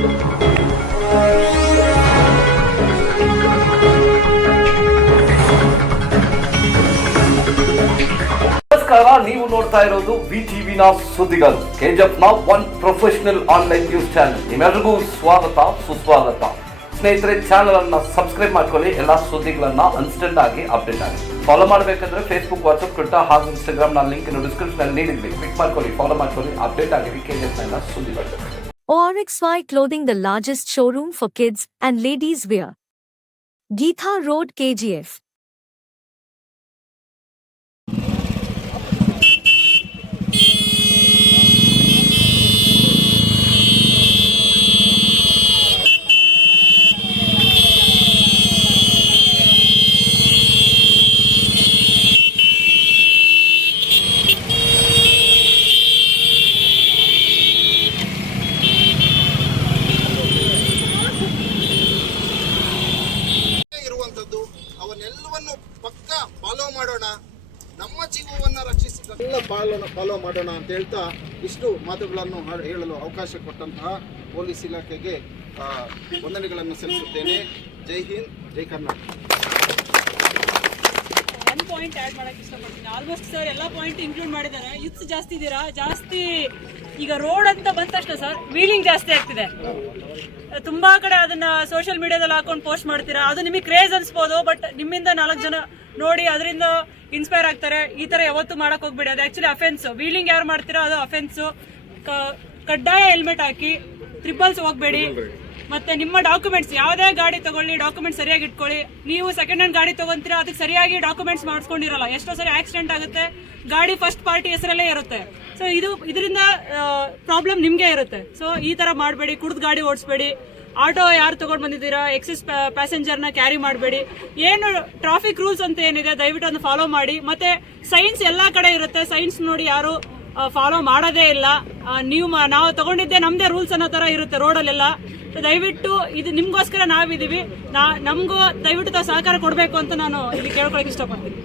ನಮಸ್ಕಾರ, ನೀವು ನೋಡ್ತಾ ಇರೋದು ವಿಟಿವಿನ ಸುದ್ದಿಗಳು. ಕೆಜಿಎಫ್ನ one professional online news channel. ನಿಮ್ಮೆಲ್ಲರಿಗೂ ಸ್ವಾಗತ, ಸುಸ್ವಾಗತ. ಸ್ನೇಹಿತರೆ, ಚಾನಲ್ ಅನ್ನ ಸಬ್ಸ್ಕ್ರೈಬ್ ಮಾಡ್ಕೊಳ್ಳಿ. ಎಲ್ಲಾ ಸುದ್ದಿಗಳನ್ನ ಇನ್ಸ್ಟೆಂಟ್ ಆಗಿ ಅಪ್ಡೇಟ್ ಆಗಿ ಫಾಲೋ ಮಾಡಬೇಕಂದ್ರೆ ಫೇಸ್ಬುಕ್, ವಾಟ್ಸ್ಆಪ್, ಟ್ವಿಟರ್ ಹಾಗೂ ಇನ್ಸ್ಟಾಗ್ರಾಮ್ ನ ಲಿಂಕ್ ಡಿಸ್ಕ್ರಿಪ್ಷನ್ ಅಲ್ಲಿ ನೀಡಿದ್ವಿ. ಕ್ಲಿಕ್ ಮಾಡ್ಕೊಳ್ಳಿ, ಫಾಲೋ ಮಾಡ್ಕೊಳ್ಳಿ, ಅಪ್ಡೇಟ್ ಆಗಿರಿ ಕೆಜಿಎಫ್ನ ಸುದ್ದಿಗಳು. ORXY Clothing, the largest showroom for kids and ladies wear. Geetha Road, KGF. ಅವನ್ನೆಲ್ಲವನ್ನು ಪಕ್ಕ ಫಾಲೋ ಮಾಡೋಣ, ನಮ್ಮ ಜೀವವನ್ನು ರಕ್ಷಿಸಿದ ಫಾಲೋ ಮಾಡೋಣ ಅಂತ ಹೇಳ್ತಾ ಇಷ್ಟು ಮಾತುಗಳನ್ನು ಹೇಳಲು ಅವಕಾಶ ಕೊಟ್ಟಂತಹ ಪೊಲೀಸ್ ಇಲಾಖೆಗೆ ವಂದನೆಗಳನ್ನು ಸಲ್ಲಿಸುತ್ತೇನೆ. ಜೈ ಹಿಂದ್, ಜೈ ಕರ್ನಾಟಕ. ಒಂದು ಪಾಯಿಂಟ್ ಆ್ಯಡ್ ಮಾಡೋಕ್ಕೆ ಇಷ್ಟಪಡ್ತೀನಿ. ಆಲ್ಮೋಸ್ಟ್ ಸರ್ ಎಲ್ಲ ಪಾಯಿಂಟ್ ಇನ್ಕ್ಲೂಡ್ ಮಾಡಿದ್ದಾರೆ. ಯುತ್ಸ್ ಜಾಸ್ತಿ ಇದ್ದೀರಾ, ಜಾಸ್ತಿ ಈಗ ರೋಡ್ ಅಂತ ಬಂದ ತಕ್ಷಣ ಸರ್ ವೀಲಿಂಗ್ ಜಾಸ್ತಿ ಆಗ್ತಿದೆ. ತುಂಬಾ ಕಡೆ ಅದನ್ನ ಸೋಷಿಯಲ್ ಮೀಡಿಯಾದಲ್ಲಿ ಹಾಕೊಂಡು ಪೋಸ್ಟ್ ಮಾಡ್ತೀರಾ. ಅದು ನಿಮಗೆ ಕ್ರೇಜ್ ಅನ್ಸ್ಬೋದು, ಬಟ್ ನಿಮ್ಮಿಂದ 4 ಜನ ನೋಡಿ ಅದರಿಂದ ಇನ್ಸ್ಪೈರ್ ಆಗ್ತಾರೆ. ಈ ತರ ಯಾವತ್ತೂ ಮಾಡಕ್ ಹೋಗ್ಬೇಡಿ. ಅದು ಆಕ್ಚುಲಿ ಅಫೆನ್ಸ್. ವೀಲಿಂಗ್ ಯಾರು ಮಾಡ್ತೀರಾ ಅದು ಅಫೆನ್ಸ್. ಕಡ್ಡಾಯ ಹೆಲ್ಮೆಟ್ ಹಾಕಿ, ಟ್ರಿಪಲ್ಸ್ ಹೋಗ್ಬೇಡಿ. ಮತ್ತೆ ನಿಮ್ಮ ಡಾಕ್ಯುಮೆಂಟ್ಸ್, ಯಾವುದೇ ಗಾಡಿ ತಗೊಳ್ಳಿ, ಡಾಕ್ಯುಮೆಂಟ್ಸ್ ಸರಿಯಾಗಿ ಇಟ್ಕೊಳ್ಳಿ. ನೀವು ಸೆಕೆಂಡ್ ಹ್ಯಾಂಡ್ ಗಾಡಿ ತಗೊಂತೀರಾ, ಅದಕ್ಕೆ ಸರಿಯಾಗಿ ಡಾಕ್ಯುಮೆಂಟ್ಸ್ ಮಾಡಿಸ್ಕೊಂಡಿರಲ್ಲ. ಎಷ್ಟೋ ಸರಿ ಆಕ್ಸಿಡೆಂಟ್ ಆಗುತ್ತೆ, ಗಾಡಿ ಫಸ್ಟ್ ಪಾರ್ಟಿ ಹೆಸರಲ್ಲೇ ಇರುತ್ತೆ. ಸೊ ಇದರಿಂದ ಪ್ರಾಬ್ಲಮ್ ನಿಮ್ಗೆ ಇರುತ್ತೆ. ಸೊ ಈ ತರ ಮಾಡಬೇಡಿ. ಕುಡಿದು ಗಾಡಿ ಓಡಿಸ್ಬೇಡಿ. ಆಟೋ ಯಾರು ತಗೊಂಡು ಬಂದಿದ್ದೀರಾ, ಎಕ್ಸೆಸ್ ಪ್ಯಾಸೆಂಜರ್ನ ಕ್ಯಾರಿ ಮಾಡಬೇಡಿ. ಏನು ಟ್ರಾಫಿಕ್ ರೂಲ್ಸ್ ಅಂತ ಏನಿದೆ ದಯವಿಟ್ಟು ಅದನ್ನು ಫಾಲೋ ಮಾಡಿ. ಮತ್ತೆ ಸೈನ್ಸ್ ಎಲ್ಲಾ ಕಡೆ ಇರುತ್ತೆ. ಸೈನ್ಸ್ ನೋಡಿ ಯಾರು ಫಾಲೋ ಮಾಡೋದೇ ಇಲ್ಲ. ನಾವು ತಗೊಂಡಿದ್ದೆ ನಮ್ದೇ ರೂಲ್ಸ್ ಅನ್ನೋ ತರ ಇರುತ್ತೆ ರೋಡಲ್ಲೆಲ್ಲ. ದಯವಿಟ್ಟು ಇದು ನಿಮ್ಗೋಸ್ಕರ ನಾವಿದೀವಿ. ನಮಗೂ ದಯವಿಟ್ಟು ಸಹಕಾರ ಕೊಡಬೇಕು ಅಂತ ನಾನು ಇಲ್ಲಿ ಕೇಳ್ಕೊಳಕ್ ಇಷ್ಟಪಡ್ತೀನಿ.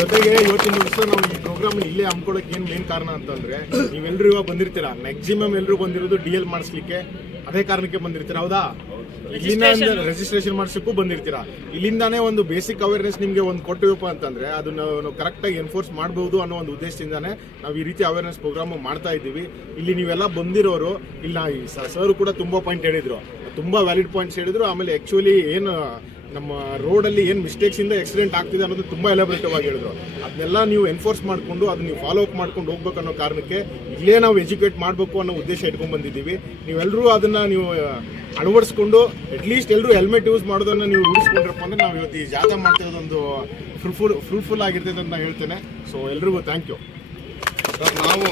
ಜೊತೆಗೆ ಇವತ್ತಿನ ದಿವಸ ನಾವು ಈ ಪ್ರೋಗ್ರಾಮ್ ಇಲ್ಲೇ ಹಮ್ಮಿಕೊಳ್ಳೋಕೆ ಏನ್ ಮೇನ್ ಕಾರಣ ಅಂತಂದ್ರೆ, ನೀವೆಲ್ಲರೂ ಇವಾಗ ಬಂದಿರ್ತೀರಾ. ಮ್ಯಾಕ್ಸಿಮಮ್ ಎಲ್ಲರೂ ಬಂದಿರೋದು DL ಮಾಡಿಸ್ಲಿಕ್ಕೆ, ಅದೇ ಕಾರಣಕ್ಕೆ ಬಂದಿರ್ತೀರಾ. ಹೌದಾ? ಇಲ್ಲಿಂದ ರಿಜಿಸ್ಟ್ರೇಷನ್ ಮಾಡಿಸಕ್ಕೂ ಬಂದಿರ್ತೀರಾ. ಇಲ್ಲಿಂದಾನೇ ಒಂದು ಬೇಸಿಕ್ ಅವೇರ್ನೆಸ್ ನಿಮ್ಗೆ ಒಂದು ಕೊಟ್ಟಿವಪ್ಪ ಅಂತಂದ್ರೆ ಅದನ್ನ ನಾವು ಕರೆಕ್ಟ್ ಆಗಿ ಎನ್ಫೋರ್ಸ್ ಮಾಡಬಹುದು ಅನ್ನೋ ಒಂದು ಉದ್ದೇಶದಿಂದಾನೇ ನಾವು ಈ ರೀತಿ ಅವೇರ್ನೆಸ್ ಪ್ರೋಗ್ರಾಮ್ ಮಾಡ್ತಾ ಇದ್ದೀವಿ. ಇಲ್ಲಿ ನೀವೆಲ್ಲ ಬಂದಿರೋರು, ಇಲ್ಲಿ ಸರ್ ಕೂಡ ತುಂಬಾ ಪಾಯಿಂಟ್ ಹೇಳಿದ್ರು, ತುಂಬಾ ವ್ಯಾಲಿಡ್ ಪಾಯಿಂಟ್ಸ್ ಹೇಳಿದ್ರು. ಆಮೇಲೆ ಆಕ್ಚುಲಿ ಏನು ನಮ್ಮ ರೋಡಲ್ಲಿ ಏನು ಮಿಸ್ಟೇಕ್ಸ್ ಇಂದ ಆಕ್ಸಿಡೆಂಟ್ ಆಗ್ತಿದೆ ಅನ್ನೋದು ತುಂಬಾ ಎಲಾಬ್ರೇಟಿವ್ ಆಗಿ ಹೇಳಿದ್ರು. ಅದನ್ನೆಲ್ಲ ನೀವು ಎನ್ಫೋರ್ಸ್ ಮಾಡಿಕೊಂಡು ಅದನ್ನ ನೀವು ಫಾಲೋ ಅಪ್ ಮಾಡ್ಕೊಂಡು ಹೋಗ್ಬೇಕು ಅನ್ನೋ ಕಾರಣಕ್ಕೆ ಇಲ್ಲೇ ನಾವು ಎಜುಕೇಟ್ ಮಾಡಬೇಕು ಅನ್ನೋ ಉದ್ದೇಶ ಇಟ್ಕೊಂಡು ಬಂದಿದ್ದೀವಿ. ನೀವೆಲ್ಲರೂ ಅದನ್ನ ನೀವು ಅಳವಡಿಸ್ಕೊಂಡು ಅಟ್ಲೀಸ್ಟ್ ಎಲ್ಲರೂ ಹೆಲ್ಮೆಟ್ ಯೂಸ್ ಮಾಡೋದನ್ನ ನೀವು ರೂಢಿಸ್ಕೊಂಡ್ರಪ್ಪ ಅಂದ್ರೆ ನಾವು ಇವತ್ತು ಈ ಜಾಥಾ ಮಾಡ್ತಾ ಇರೋದೊಂದು ಫ್ರೂಟ್ಫುಲ್ ಆಗಿರ್ತದೆ ಅಂತ ನಾನು ಹೇಳ್ತೇನೆ. ಸೊ ಎಲ್ರಿಗೂ ಥ್ಯಾಂಕ್ ಯು. ಸರ್, ನಾವು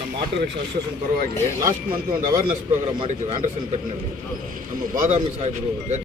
ನಮ್ಮ ಆಟೋ ರಿಕ್ಷಾ ಅಸೋಸಿಯೇಷನ್ ಪರವಾಗಿ ಲಾಸ್ಟ್ ಮಂತ್ ಒಂದು ಅವೇರ್ನೆಸ್ ಪ್ರೋಗ್ರಾಮ್ ಮಾಡಿದ್ದೀವಿ ಆಂಡರ್ಸನ್ ಪೇಟ್ನಲ್ಲಿ. ನಮ್ಮ ಬಾದಾಮಿ ಸಾಹೇಬರು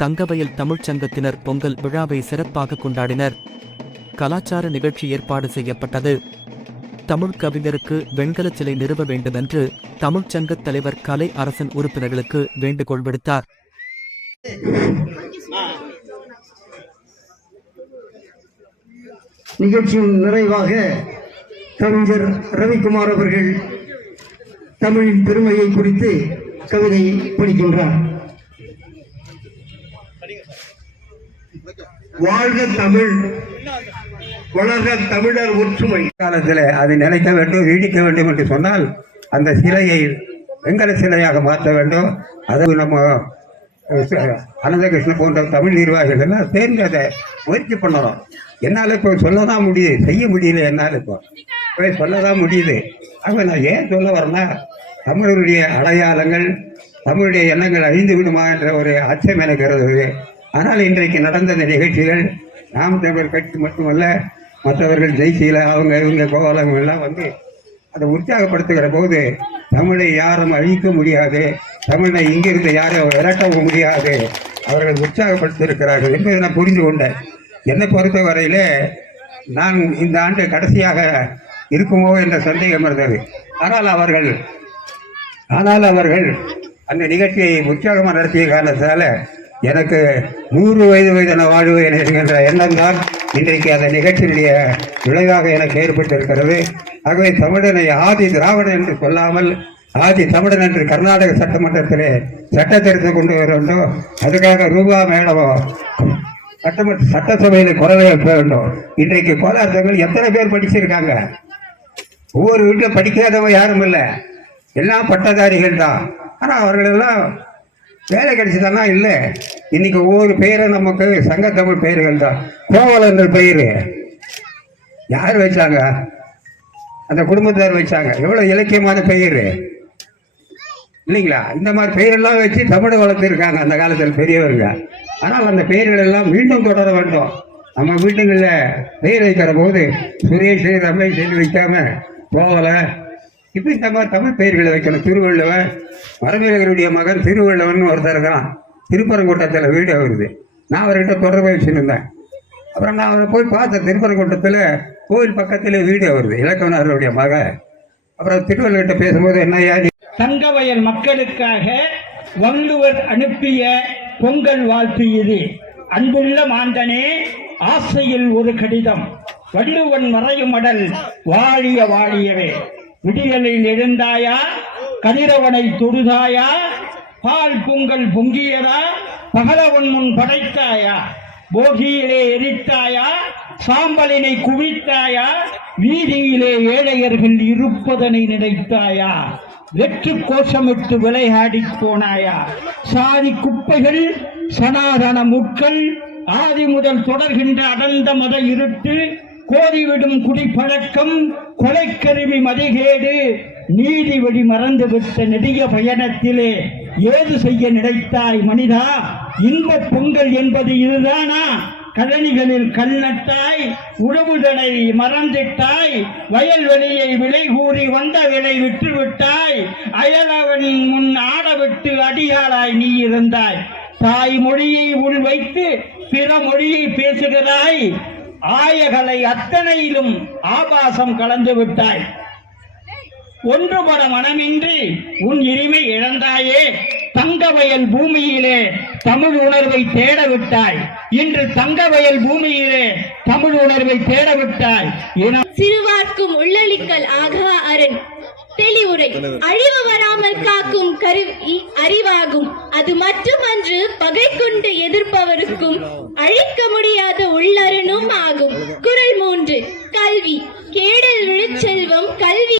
தங்கவயல் தமிழ்ச் சங்கத்தினர் பொங்கல் விழாவை சிறப்பாக கொண்டாடினர். கலாச்சார நிகழ்ச்சி ஏற்பாடு செய்யப்பட்டது. தமிழ் கவிஞருக்கு வெண்கலச் சிலை நிறுவ வேண்டுமென்று தமிழ்ச்சங்கத் தலைவர் கலை அரசன் உறுப்பினர்களுக்கு வேண்டுகோள் விடுத்தார். நிகழ்ச்சியின் நிறைவாக கவிஞர் ரவிக்குமார் அவர்கள் தமிழின் பெருமையை குறித்து கவிதை படிக்கின்றார். வாழ்க தமிழ், வளர்க தமிழர் ஒற்றுமை. காலத்தில் அதை நினைக்க வேண்டும், நீடிக்க வேண்டும் என்று சொன்னால் அந்த சிலையை வெங்கல சிலையாக மாற்ற வேண்டும். அது நம்ம அனந்தகிருஷ்ணன் போன்ற தமிழ் நிர்வாகிகள் எல்லாம் சேர்ந்து அதை முயற்சி பண்ணணும். என்னால் இப்போ சொல்லதான் முடியுது, செய்ய முடியல. என்னால் இப்போ சொல்லதான் முடியுது. ஆக நான் ஏன் சொல்ல வரேன்னா, தமிழருடைய அடையாளங்கள், தமிழுடைய எண்ணங்கள் அழிந்து விடுமா என்ற ஒரு அச்சம் எனக்கு இருந்தது. ஆனால் இன்றைக்கு நடந்த இந்த நிகழ்ச்சிகள் நாம் தமிழர் கட்சி மட்டுமல்ல, மற்றவர்கள் ஜெய்சீல அவங்க இவங்க கோவலம் எல்லாம் வந்து அதை உற்சாகப்படுத்துகிற போது தமிழை யாரும் அழிக்க முடியாது, தமிழை இங்கிருந்து யாரும் விரட்டவும் முடியாது, அவர்கள் உற்சாகப்படுத்தியிருக்கிறார்கள் என்பதை நான் புரிந்து கொண்டேன். என்னை பொறுத்த வரையிலே நான் இந்த ஆண்டு கடைசியாக இருக்குமோ என்ற சந்தேகம் இருந்தது. ஆனால் அவர்கள் அந்த நிகழ்ச்சியை உற்சாகமாக நடத்திய காரணத்தால் எனக்கு 100 வயதான வாழ்வேன் என்கின்ற எண்ணம் தான் இன்றைக்கு அந்த நிகழ்ச்சியினுடைய விளைவாக எனக்கு ஏற்பட்டிருக்கிறது. ஆகவே தமிழனை ஆதி திராவிடன் என்று சொல்லாமல் ஆதி தமிழன் என்று கர்நாடக சட்டமன்றத்திலே சட்டத்திருத்தம் கொண்டு வர வேண்டும். அதுக்காக ரூபா மேடமோ சட்டசபையில் குரலை எழுப்ப வேண்டும். இன்றைக்கு கோலார்த்தங்கள் எத்தனை பேர் படிச்சிருக்காங்க? ஒவ்வொரு வீட்டில் படிக்காதவங்க யாரும் இல்லை, எல்லாம் பட்டதாரிகள் தான். ஆனால் அவர்களெல்லாம் வேலை கிடைச்சதா இல்லை. இன்னைக்கு ஒவ்வொரு பெயரும் நமக்கு சங்கத்தமிழ் பெயர்கள் தான். கோவலன் என்ற பெயர் யார் வச்சாங்க? அந்த குடும்பத்தார் வச்சாங்க. எவ்வளவு இலக்கியமான பெயர் இல்லைங்களா? இந்த மாதிரி பெயரெல்லாம் வச்சு தமிழை வளர்த்துருக்காங்க அந்த காலத்தில் பெரியவர்கள். ஆனால் அந்த பெயர்கள் எல்லாம் மீண்டும் தொடர வேண்டும். நம்ம வீட்டுகளில் பெயர் வைக்கிற போது சுரேஷ், ரமேஷ் என்று வைக்காம கோவல, இப்போ இந்த மாதிரி தமிழ் பெயர்களை வைக்கணும். திருவள்ளுவன், மரபிலகருடைய மகன் திருவள்ளுவன் ஒருத்தர் இருக்கிறான், திருப்பரங்குன்றத்தில் வீடு வருது. நான் அவர்கிட்ட தொடர்பு வச்சுருந்தேன். அப்புறம் நான் அவரை போய் பார்த்தேன். திருப்பரங்குன்றத்தில் கோவில் பக்கத்தில் வீடு வருது, இலக்கணருடைய மகன். அப்புறம் திருவள்ளுவர்கிட்ட பேசும்போது என்னையா தங்கவயல் மக்களுக்காக வள்ளுவர் அனுப்பிய பொங்கல் வாழ்த்து இது. அன்புள்ள மாந்தனே, ஆசையில் ஒரு கடிதம், வள்ளுவன் மறையும் மடல் வாழிய வாழியவே. விடியலில் எழுந்தாயா, கதிரவனை தொழுதாயா, பால் பொங்கல் பொங்கியதா, பகலவன் முன் படைத்தாயா, போகியிலே எரித்தாயா, சாம்பலினை குவித்தாயா, வீதியிலே ஏழையர்கள் இருப்பதனை நினைத்தாயா, வெற்று கோஷமிட்டு விளையாடி போனாயா, சாதி குப்பைகள் சனாதன முட்கள் ஆதி முதல் தொடர்கின்ற அடர்ந்த மத இருட்டு, கோரிவிடும் குடிப்பழக்கம், கொலைக்கருவி மதிகேடு, நீதி வழி மறந்துவிட்ட நெடிய பயணத்திலே ஏது செய்ய நினைத்தாய் மனிதா? இன்பப் பொங்கல் என்பது இதுதானா? கழனிகளில் கண்ணட்டாய், உழவுதனை மறந்திட்டாய், வயல்வெளியை விலை கூறி வந்த விலை விட்டுவிட்டாய், அயலவன் முன் ஆடவிட்டு அடியாளாய் நீ இருந்தாய், தாய்மொழியை உள் வைத்து பிற மொழியை பேசுகிறாய், ஆயகளை அத்தனையிலும் ஆபாசம் கலந்து விட்டாய், ஒன்றுபட மனமின்றி உன் இனிமை இழந்தாயே, தங்கவயல் பூமியிலே தமிழ் உணர்வை தேடவிட்டாய், இன்று தங்கவயல் பூமியிலே தமிழ் உணர்வை தேடவிட்டாய். சிறுவார்க்கும் உள்ளளிக்கல் ஆகா அரண் தெளிவுரை, அழிவு வராமல் காக்கும் கருவி அறிவாகும், அது மட்டுமன்று பகை கொண்டு எதிர்ப்பவருக்கும் அழிக்க முடியாத உள்ளரணும் ஆகும். குறள் 3. கல்வி கேடல் விழுச்செல்வம் கல்வி